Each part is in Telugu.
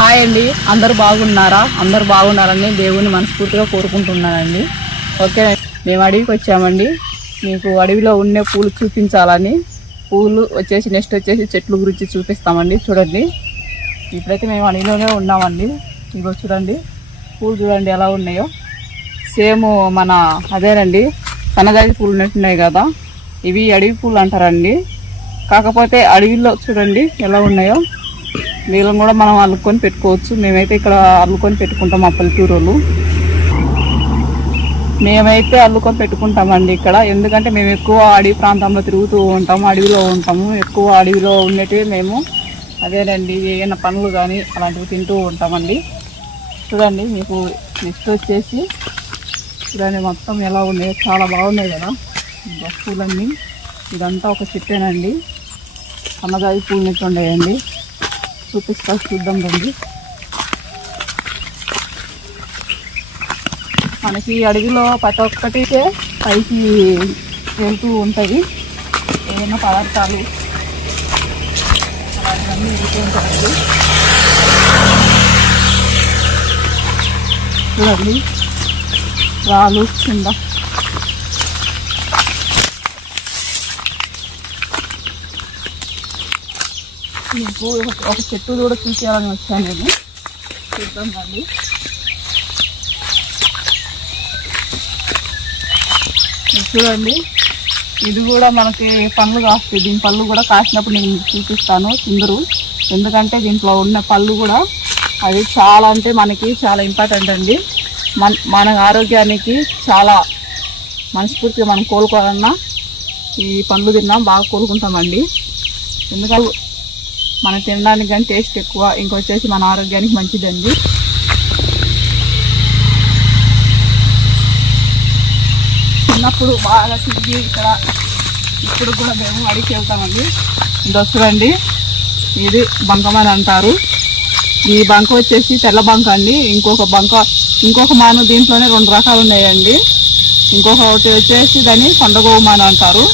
హాయ్ అండి, అందరూ బాగున్నారా? అందరూ బాగున్నారని దేవుని మనస్ఫూర్తిగా కోరుకుంటున్నానండి. ఓకే, మేము అడవికి వచ్చామండి. మీకు అడవిలో ఉండే పూలు చూపించాలని. పూలు వచ్చేసి నెక్స్ట్ వచ్చేసి చెట్ల గురించి చూపిస్తామండి. చూడండి, ఇప్పుడైతే మేము అడవిలోనే ఉన్నామండి. ఇగో చూడండి, పూలు చూడండి ఎలా ఉన్నాయో. సేమ్ మన అదేనండి, సన్నజాజి పూలు ఉన్నట్టున్నాయి కదా, ఇవి అడవి పూలు అంటారండి. కాకపోతే అడవిలో చూడండి ఎలా ఉన్నాయో. వీళ్ళని కూడా మనం అల్లుకొని పెట్టుకోవచ్చు. మేమైతే ఇక్కడ అల్లుకొని పెట్టుకుంటాం. మా పల్లెటూరులు మేమైతే అల్లుకొని పెట్టుకుంటామండి ఇక్కడ. ఎందుకంటే మేము ఎక్కువ అడవి ప్రాంతంలో తిరుగుతూ ఉంటాము, అడవిలో ఉంటాము. ఎక్కువ అడవిలో ఉండేటివి మేము అదేనండి, ఏమైనా పండ్లు కానీ అలాంటివి తింటూ ఉంటామండి. చూడండి, మీకు నెక్స్ట్ వచ్చేసి చూడండి మొత్తం ఎలా ఉన్నాయో. చాలా బాగున్నాయి కదా పూలన్నీ. ఇదంతా ఒక చెట్టేనండి, సన్నజాజి పూలు నెట్టు ఉండేయండి. చూపిస్తా, చూద్దాం రండి. మనకి అడవిలో ప్రతి ఒక్కటి పైకి వెళ్తూ ఉంటాయి. ఏమైనా పదార్థాలు అలాంటివన్నీ వెళ్తూ ఉంటాయండి. చూడండి, రాళ్ళు కింద మీకు ఒక చెట్టు కూడా చూసేయాలని వచ్చాను నేను. చూద్దాం రండి. చూడండి, ఇది కూడా మనకి పళ్ళు కాస్తాయి. దీని పళ్ళు కూడా కాసినప్పుడు నేను చూపిస్తాను చిందరు. ఎందుకంటే దీంట్లో ఉన్న పళ్ళు కూడా అది చాలా అంటే మనకి చాలా ఇంపార్టెంట్ అండి. మన ఆరోగ్యానికి చాలా మనస్ఫూర్తిగా మనం కోలుకోవాలన్నా ఈ పండ్లు తిన్నాం బాగా కోలుకుంటామండి. ఎందుకంటే మనం తినడానికి కానీ టేస్ట్ ఎక్కువ, ఇంకొచ్చేసి మన ఆరోగ్యానికి మంచిదండి. చిన్నప్పుడు బాగా తిరిగి ఇక్కడ ఇప్పుడు కూడా మేము అడిగి వెళ్తామండి. ఇది చూడండి, ఇది బంకమని అంటారు. ఈ బంక వచ్చేసి తెల్ల బంక అండి. ఇంకొక మాను దీంట్లోనే 2 రకాలు ఉన్నాయండి. ఇంకొకటి వచ్చేసి దాన్ని కొండగోమాను అంటారు.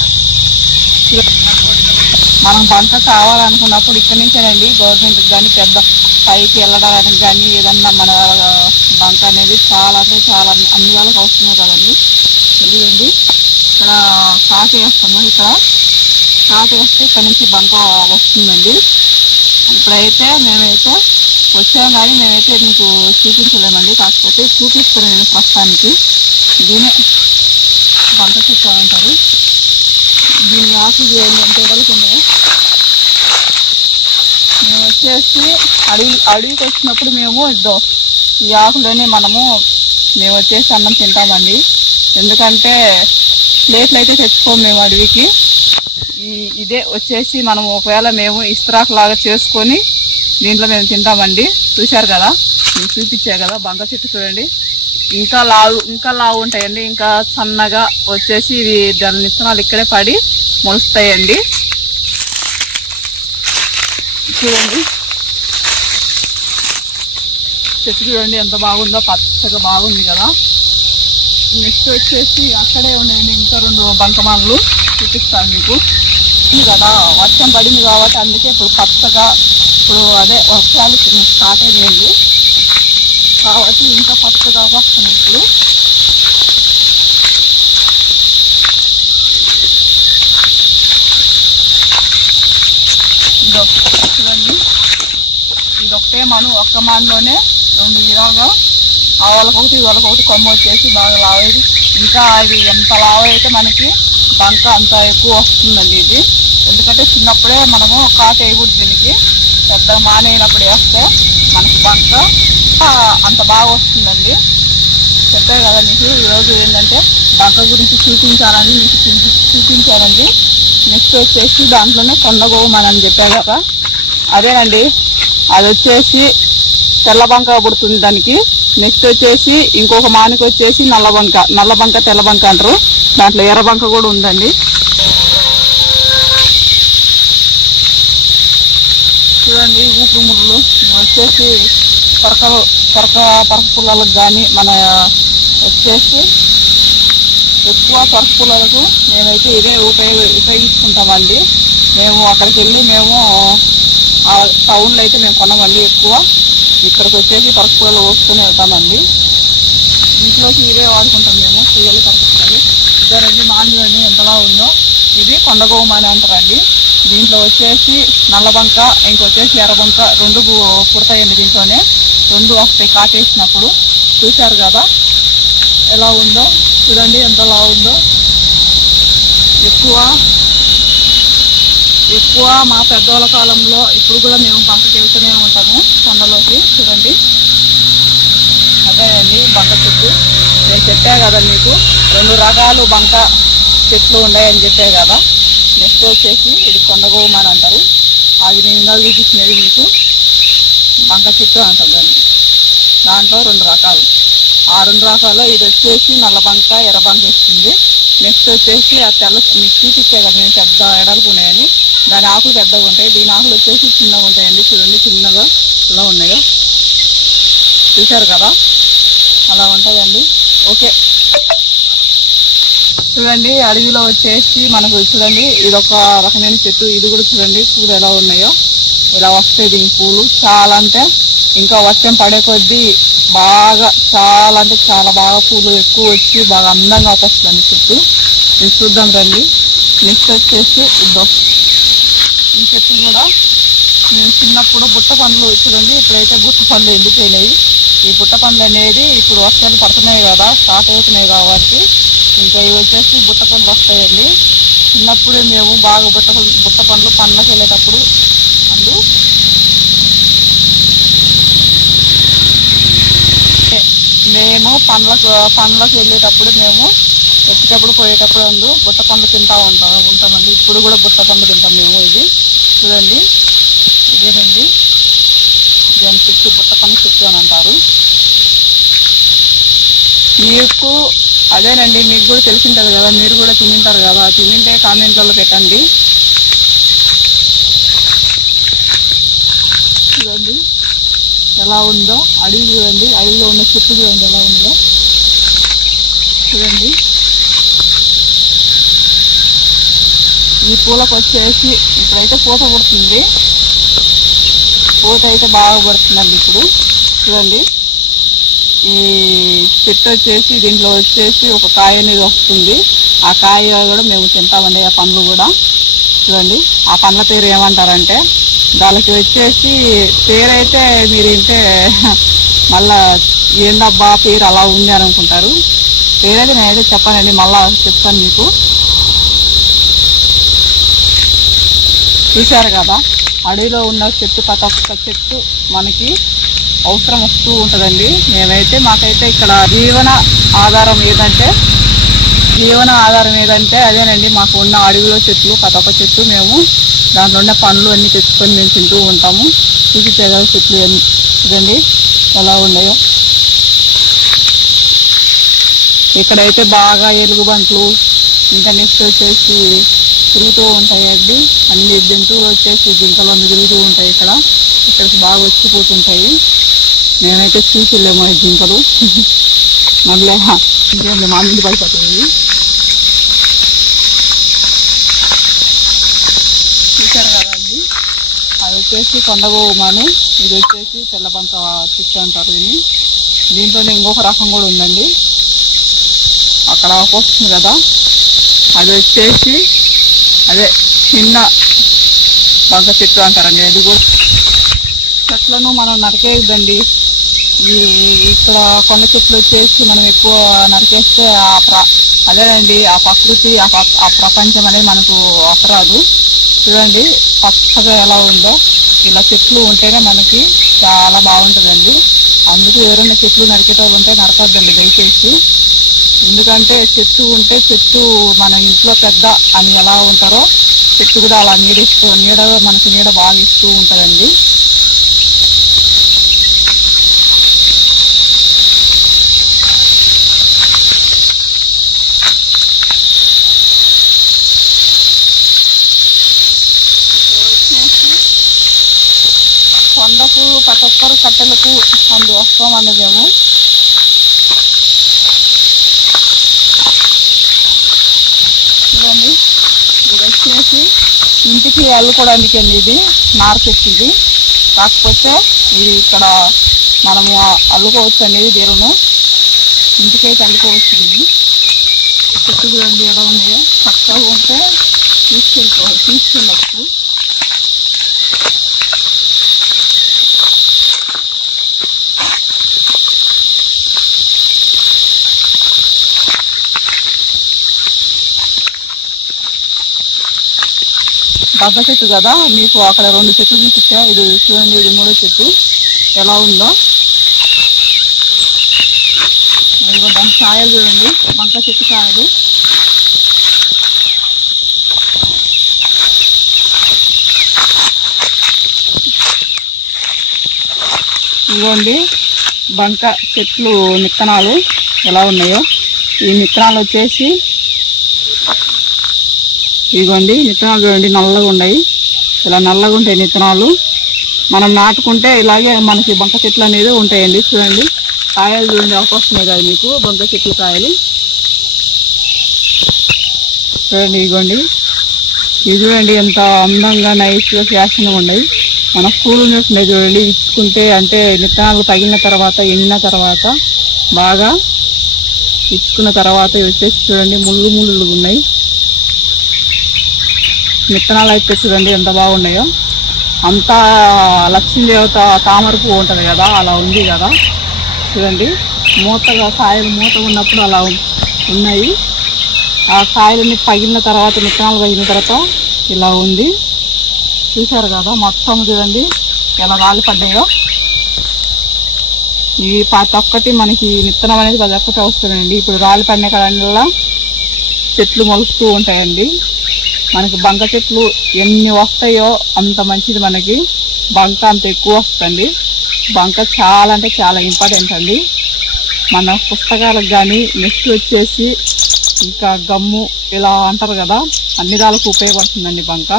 మనం బంక కావాలనుకున్నప్పుడు ఇక్కడి నుంచేనండి గవర్నమెంట్కి కానీ పెద్ద పైకి వెళ్ళడానికి కానీ ఏదన్నా మన బంక అనేది చాలా అంటే చాలా అన్ని వాళ్ళకి అవసరమే కదండి. తెలియండి, ఇక్కడ కాటు వేస్తాము. ఇక్కడ కాటు వేస్తే ఇక్కడ నుంచి బంక వస్తుందండి. ఇప్పుడైతే మేమైతే వచ్చాం కానీ మేమైతే మీకు చూపించలేమండి. కాకపోతే చూపిస్తాను నేను ప్రస్తుతానికి. దీనే బంక చెట్టు అంటారు. దీని ఆకు ఏంటంటే వెళ్తున్నాయి. మేము వచ్చేసి అడవికి వచ్చినప్పుడు మేము ఈ ఆకులని మేము వచ్చేసి అన్నం తింటామండి. ఎందుకంటే ప్లేట్లు అయితే తెచ్చుకోము మేము అడవికి. ఇదే వచ్చేసి మనం ఒకవేళ మేము ఇస్త్రాకు లాగా చేసుకొని దీంట్లో మేము తింటామండి. చూశారు కదా, నేను చూపించా కదా బంక చెట్టు చూడండి. ఇంకా లావు ఉంటాయండి. ఇంకా సన్నగా వచ్చేసి ఇవి దాని విత్తనాలు ఇక్కడే పడి మొలుస్తాయండి. చూడండి, చెట్టు చూడండి ఎంత బాగుందో, పచ్చగా బాగుంది కదా. నెక్స్ట్ వచ్చేసి అక్కడే ఉన్నాయండి ఇంకా 2 బంకమానులు చూపిస్తాను మీకు. కదా వర్షం పడింది కాబట్టి అందుకే ఇప్పుడు పచ్చగా, ఇప్పుడు అదే వర్షాలు స్టార్ట్ అయ్యాయండి కాబట్టి ఇంకా పచ్చగా వస్తుంది. ఇప్పుడు చూడండి, ఇదొకటే ఒక్క మానులోనే 2 విధాలుగా వాళ్ళకొకటి కొమ్మ వచ్చేసి బాగా లావేది. ఇంకా అది ఎంత లావైతే మనకి బంక అంత ఎక్కువ వస్తుందండి ఇది. ఎందుకంటే చిన్నప్పుడే మనము కాటు వేయకూడదు దీనికి. పెద్ద మానేనప్పుడు వేస్తే మనకి బంక అంత బాగా వస్తుందండి. చెప్పే కదా మీకు ఈరోజు ఏంటంటే బంక గురించి చూపించాలని మీకు చూపించానండి. నెక్స్ట్ వచ్చేసి దాంట్లోనే కొండగోమని అని చెప్పా కదా, అదేనండి. అది వచ్చేసి తెల్ల బంక పుడుతుంది దానికి. నెక్స్ట్ వచ్చేసి ఇంకొక మానికి వచ్చేసి నల్ల బంక తెల్ల బంక అంటారు. దాంట్లో ఎర్ర బంక కూడా ఉందండి. చూడండి, ఊపిరి ముళ్ళు వచ్చేసి పరక పుల్లలకు కానీ మన వచ్చేసి ఎక్కువ పరక పుల్లలకు మేమైతే ఇదే ఉపయోగించుకుంటామండి. మేము అక్కడికి వెళ్ళి మేము టౌన్లో అయితే మేము కొనమండి ఎక్కువ. ఇక్కడికి వచ్చేసి పరసపూడలు పోసుకొని వెళ్తామండి. ఇంట్లోకి ఇవే వాడుకుంటాం మేము, పుల్లలు పరసపూడలు. ఇద్దరండి మాంజండి ఎంతలా ఉందో. ఇది కొండగోమ అని అంటారండి. దీంట్లో వచ్చేసి నల్లబంక, ఇంకొచ్చేసి ఎర్రబంక రెండు పుడతాయండి. దీంట్లోనే రెండు వస్తాయి కాటేసినప్పుడు. చూశారు కదా ఎలా ఉందో, చూడండి ఎంతలా ఉందో. ఎక్కువ మా పెద్దోళ్ళ కాలంలో ఇప్పుడు కూడా మేము బంకకి వెళ్తూనే ఉంటాము కొండలోకి. చూడండి అదే అండి బంక చెట్టు. నేను చెప్పా కదా మీకు 2 రకాలు బంక చెట్లు ఉన్నాయని చెప్పే కదా. నెక్స్ట్ వచ్చేసి ఇది కొండగోమ అని అంటారు. అది నేను ఇందాక చూపించినది మీకు బంక చెట్టు అంటారు దాన్ని. దాంట్లో 2 రకాలు. ఆ 2 రకాల్లో ఇది వచ్చేసి నల్లబంక ఎర్రబంక ఇస్తుంది. నెక్స్ట్ వచ్చేసి ఆ తెల్ల మీకు చూపించే కదా నేను పెద్ద ఎడల్పు ఉన్నాయని. దాని ఆకులు పెద్దగా ఉంటాయి, దీని ఆకులు వచ్చేసి చిన్నగా ఉంటాయండి. చూడండి చిన్నగా ఇలా ఉన్నాయో, చూశారు కదా అలా ఉంటుందండి. ఓకే చూడండి అడవిలో వచ్చేసి మనకు చూడండి ఇదొక రకమైన చెట్టు. ఇది కూడా చూడండి పూలు ఎలా ఉన్నాయో, ఇలా వస్తాయి దీని పూలు. చాలా అంటే ఇంకా వర్షం పడే కొద్దీ బాగా చాలా అంటే చాలా బాగా పూలు ఎక్కువ వచ్చి బాగా అందంగా వస్తుందండి చెట్టు. నేను చూద్దాం రండి. నెక్స్ట్ వచ్చేసి ఈ చెట్టు కూడా మేము చిన్నప్పుడు బుట్ట పండ్లు చూడండి. ఇప్పుడైతే బుట్ట పండ్లు ఎండిపోయినాయి. ఈ బుట్ట పండ్లు అనేది ఇప్పుడు వర్షాలు పడుతున్నాయి కదా, స్టార్ట్ అవుతున్నాయి కాబట్టి ఇంకా ఇవి వచ్చేసి బుట్ట పండ్లు వస్తాయండి. చిన్నప్పుడు మేము బాగా బుట్ట పండ్లు పండ్లకు వెళ్ళేటప్పుడు మేము పండ్లకు వెళ్ళేటప్పుడు మేము వచ్చేటప్పుడు పోయేటప్పుడు బుట్ట పండ్లు తింటూ ఉంటామండి. ఇప్పుడు కూడా బుట్ట పండ్లు తింటాం మేము. ఇది చూడండి ఇదేనండి దాని చెట్టు బుట్ట పండ్లు చెట్టు అని అంటారు. మీకు అదేనండి, మీకు కూడా తెలిసింటుంది కదా, మీరు కూడా తింటారు కదా. తింటే కామెంట్లలో పెట్టండి. చూడండి ఎలా ఉందో అడవి. చూడండి అడవిలో ఉన్న చెట్టు చూడండి ఎలా ఉందో. చూడండి ఈ పూలకు వచ్చేసి ఇప్పుడైతే పూత పడుతుంది. పూత అయితే బాగా పడుతుందండి ఇప్పుడు. చూడండి ఈ చెట్టు వచ్చేసి దీంట్లో వచ్చేసి ఒక కాయ అనేది వస్తుంది. ఆ కాయ కూడా మేము తింటామండి. ఆ పండ్లు కూడా చూడండి. ఆ పండ్ల పేరు ఏమంటారంటే దానికి వచ్చేసి పేరైతే మీరు వింటే మళ్ళా ఏందబ్బా పేరు అలా ఉంది అని అనుకుంటారు. పేరైతే నేనైతే చెప్పానండి, మళ్ళా చెప్తాను మీకు. చూశారు కదా అడవిలో ఉన్న చెట్టు ప్రతి ఒక్క చెట్టు మనకి అవసరం వస్తూ ఉంటుందండి. మాకైతే ఇక్కడ జీవన ఆధారం ఏదంటే అదేనండి. మాకు ఉన్న అడవిలో చెట్లు ప్రతి ఒక్క చెట్టు మేము దాంట్లో ఉన్న పండ్లు అన్నీ తెచ్చుకొని మేము తింటూ ఉంటాము. చూపించే కదా చెట్లు చూడండి ఎలా ఉన్నాయో. ఇక్కడైతే బాగా ఎలుగుబంట్లు ఇంకా నెక్స్ట్ వచ్చేసి తిరుగుతూ ఉంటాయండి. అన్ని జంతువులు వచ్చేసి జింకలన్నీ తిరుగుతూ ఉంటాయి. ఇక్కడికి బాగా వచ్చిపోతుంటాయి. మేమైతే చూసి వెళ్ళాము ఈ జింకలు. మళ్ళీ ఇంకేంటి మా ముందు పడిపోతాయి. చూశారు కదండి అది వచ్చేసి కొండగోమని, ఇది వచ్చేసి తెల్లబంక చెట్టు అంటారు దీన్ని. దీంట్లోనే ఇంకొక రకం కూడా ఉందండి. అక్కడ వస్తుంది కదా అది వచ్చేసి అదే చిన్న బంక చెట్టు అంటారండి. అది కూడా చెట్లను మనం నరికేయద్దండి. ఇక్కడ కొండ చెట్లు వచ్చేసి మనం ఎక్కువ నరికేస్తే అదేనండి ఆ ప్రకృతి ఆ ప్రపంచం అనేది మనకు అపరాదు. చూడండి పచ్చగా ఎలా ఉందో. ఇలా చెట్లు ఉంటేనే మనకి చాలా బాగుంటుందండి. అందుకు ఎవరైనా చెట్లు నరికేటోళ్ళు ఉంటే నరకద్దండి దయచేసి. ఎందుకంటే చెట్టు ఉంటే చెట్టు మన ఇంట్లో పెద్ద అని ఎలా ఉంటారో చెట్టు కూడా అలా మనకి నీడ బాగా ఇస్తూ ఉంటుందండి. కొండకు ప్రతి ఒక్కరు కట్టెలకు వస్తామండి మేము. చూడండి ఇది వచ్చేసి ఇంటికి అల్లుకోవడానికి అండి. ఇది నార చెట్టు. ఇది కాకపోతే ఇది ఇక్కడ మనము అల్లుకోవచ్చు అనేది దీరును ఇంటికైతే అల్లుకోవచ్చు. ఇది చెట్టు చూడండి ఎలా ఉన్నాయో, చక్కగా ఉంటే తీసుకెళ్ళచ్చు. బగ్గ చెట్టు కదా, మీకు అక్కడ 2 చెట్లు చూపించా. ఇది చూడండి, ఇది 3వ చెట్టు ఎలా ఉందో. దాని కాయలు చూడండి, బంక చెట్టు కాయలు. ఇదిగోండి బంక చెట్లు విత్తనాలు ఎలా ఉన్నాయో. ఈ విత్తనాలు వచ్చేసి ఇదిగోండి, విత్తనాలు చూడండి నల్లగా ఉన్నాయి. ఇలా నల్లగా ఉంటాయి విత్తనాలు. మనం నాటుకుంటే ఇలాగే మనకి బంక చెట్లు అనేది ఉంటాయండి. చూడండి కాయలు చూడండి, అవకాశమే కదా మీకు బంక చెట్లు కాయలు చూడండి. ఇదిగోండి, ఇవి చూడండి ఎంత అందంగా నైస్గా ఫ్యాషన్గా ఉన్నాయి. మన స్కూల్ ఉన్నాయి చూడండి, ఇచ్చుకుంటే అంటే విత్తనాలు తగిలిన తర్వాత ఎండిన తర్వాత బాగా ఇచ్చుకున్న తర్వాత వచ్చేసి చూడండి ముళ్ళు ఉన్నాయి. విత్తనాలు అయితే చూడండి ఎంత బాగున్నాయో. అంతా లక్ష్మీదేవత తామర పువ్వు ఉంటుంది కదా, అలా ఉంది కదా. చూడండి మూతగా కాయలు మూత ఉన్నప్పుడు అలా ఉన్నాయి. ఆ కాయలన్నీ పగిలిన తర్వాత విత్తనాలు పగిలిన తర్వాత ఇలా ఉంది. చూసారు కదా మొత్తం చూడండి ఎలా రాలి పడ్డాయో. ఇవి ప్రతి ఒక్కటి మనకి విత్తనం అనేది ప్రతి ఒక్కటి వస్తుందండి. ఇప్పుడు రాలి పడిన కళ్ళ చెట్లు మొలుస్తూ ఉంటాయండి. మనకి బంక చెట్లు ఎన్ని వస్తాయో అంత మంచిది. మనకి బంక అంత ఎక్కువ వస్తుంది. బంక చాలా అంటే చాలా ఇంపార్టెంట్ అండి. మన పుస్తకాలకు కానీ నెక్స్ట్ వచ్చేసి ఇంకా గమ్ము ఇలా అంటారు కదా, అన్ని విధాలకు ఉపయోగపడుతుందండి బంక.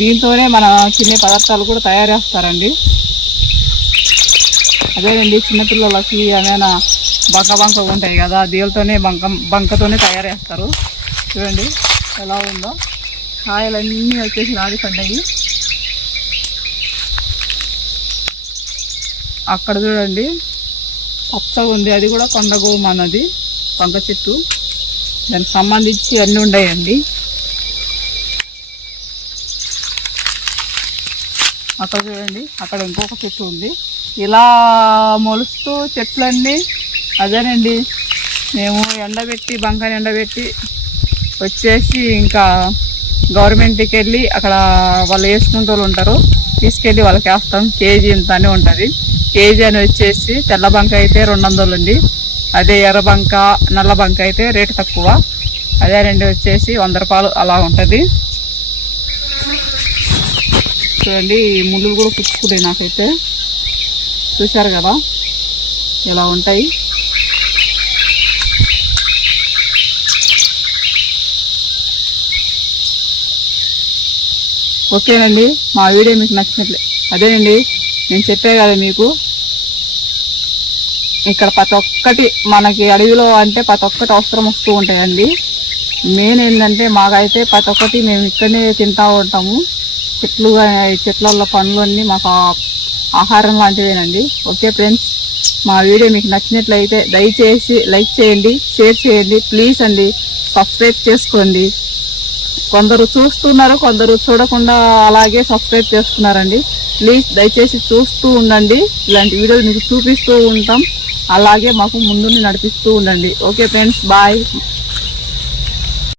దీంతోనే మన తినే పదార్థాలు కూడా తయారు చేస్తారండి. అదేనండి చిన్నపిల్లలకి ఏమైనా బంక ఉంటాయి కదా, దీనితోనే బంకతోనే తయారు చేస్తారు. చూడండి ఎలా ఉందో. కాయలన్నీ వచ్చేసి రాలి పడ్డాయి. అక్కడ చూడండి పచ్చగా ఉంది, అది కూడా కొండగోమ అన్నది బంక చెట్టు. దానికి సంబంధించి అన్నీ ఉన్నాయండి. అక్కడ చూడండి, అక్కడ ఇంకొక చెట్టు ఉంది. ఇలా మొలుస్తూ చెట్లన్నీ అదేనండి. మేము ఎండబెట్టి బంకని ఎండబెట్టి వచ్చేసి ఇంకా గవర్నమెంట్కి వెళ్ళి అక్కడ వాళ్ళు వేసుకుంటూ ఉంటారు, తీసుకెళ్ళి వాళ్ళకి వేస్తాం. కేజీ ఇంత అని ఉంటుంది. కేజీ అని వచ్చేసి తెల్ల బంక అయితే 200 అండి. అదే ఎర్ర బంక నల్ల బంక అయితే రేటు తక్కువ. అదే రెండు వచ్చేసి 100 రూపాయలు అలా ఉంటుంది. చూడండి ఈ ముళ్ళు కూడా పుచ్చుకున్నాయి నాకైతే. చూశారు కదా ఎలా ఉంటాయి. ఓకేనండి, మా వీడియో మీకు నచ్చినట్లే. అదేనండి నేను చెప్పే కదా మీకు, ఇక్కడ ప్రతి ఒక్కటి మనకి అడవిలో అంటే ప్రతి ఒక్కటి అవసరం వస్తూ ఉంటాయండి. మెయిన్ ఏంటంటే మాకైతే ప్రతి ఒక్కటి మేము ఇక్కడనే తింటూ ఉంటాము. చెట్లలో పండ్లు అన్నీ మాకు ఆహారం లాంటివేనండి. ఓకే ఫ్రెండ్స్, మా వీడియో మీకు నచ్చినట్లయితే దయచేసి లైక్ చేయండి, షేర్ చేయండి, ప్లీజ్ అండి సబ్స్క్రైబ్ చేసుకోండి. కొందరు చూస్తున్నారు, కొందరు చూడకుండా అలాగే సబ్స్క్రైబ్ చేస్తున్నారండి. ప్లీజ్ దయచేసి చూస్తూ ఉండండి. ఇలాంటి వీడియోలు మీకు చూపిస్తూ ఉంటాం, అలాగే మాకు ముందుండి నడిపిస్తూ ఉండండి. Okay friends, bye.